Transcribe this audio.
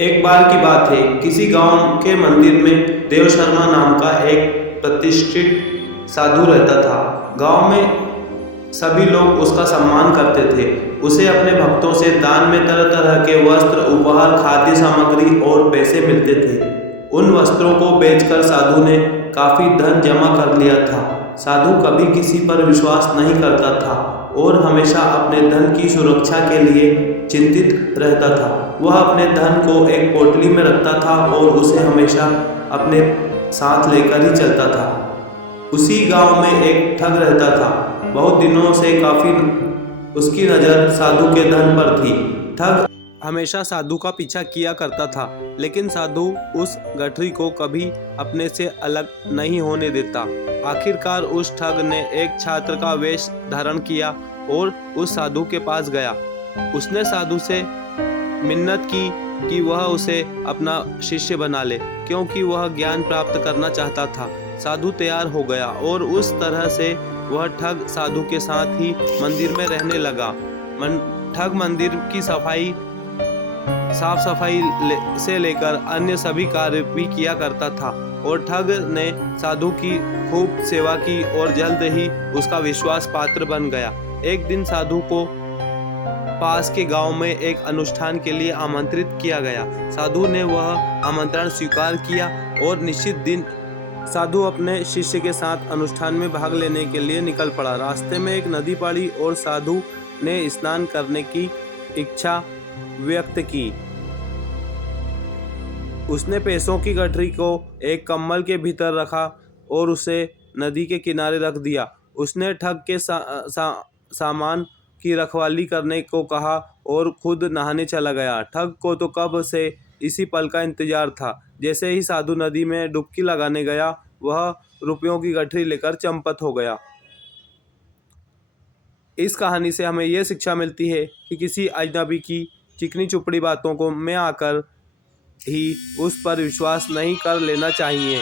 एक बार की बात है, किसी गांव के मंदिर में देव शर्मा नाम का एक प्रतिष्ठित साधु रहता था। गांव में सभी लोग उसका सम्मान करते थे। उसे अपने भक्तों से दान में तरह तरह के वस्त्र, उपहार, खाद्य सामग्री और पैसे मिलते थे। उन वस्त्रों को बेचकर साधु ने काफी धन जमा कर लिया था। साधु कभी किसी पर विश्वास नहीं करता था और हमेशा अपने धन की सुरक्षा के लिए चिंतित रहता था। वह अपने धन को एक पोटली में रखता था और उसे हमेशा अपने साथ लेकर ही चलता था। उसी गांव में एक ठग रहता था। बहुत दिनों से काफी उसकी नज़र साधु के धन पर थी। ठग हमेशा साधु का पीछा किया करता था, लेकिन साधु उस गठरी को कभी अपने से अलग नहीं होने देता। आखिरकार उस ठग ने एक छात्र का वेश धारण किया और उस साधु के पास गया। उसने साधु से मिन्नत की कि वह उसे अपना शिष्य बना ले, क्योंकि वह ज्ञान प्राप्त करना चाहता था। साधु तैयार हो गया और उस तरह से वह ठग साधु के साथ ही मंदिर में रहने लगा। ठग मंदिर की साफ सफाई से लेकर अन्य सभी कार्य भी किया करता था और ठग ने साधु की खूब सेवा की और जल्द ही उसका विश्वास पात्र बन गया। एक दिन साधु को पास के गांव में एक अनुष्ठान के लिए आमंत्रित किया गया। साधु ने वह आमंत्रण स्वीकार किया और निश्चित दिन साधु अपने शिष्य के साथ अनुष्ठान में भाग लेने के लिए निकल पड़ा। रास्ते में एक नदी पड़ी और साधु ने स्नान करने की इच्छा व्यक्त की। उसने पैसों की गठरी को एक कम्बल के भीतर रखा और उसे नदी के किनारे रख दिया। उसने ठग के सामान की रखवाली करने को कहा और खुद नहाने चला गया। ठग को तो कब से इसी पल का इंतजार था। जैसे ही साधु नदी में डुबकी लगाने गया, वह रुपयों की गठरी लेकर चंपत हो गया। इस कहानी से हमें यह शिक्षा मिलती है कि किसी अजनबी की चिकनी चुपड़ी बातों को में आकर ही उस पर विश्वास नहीं कर लेना चाहिए।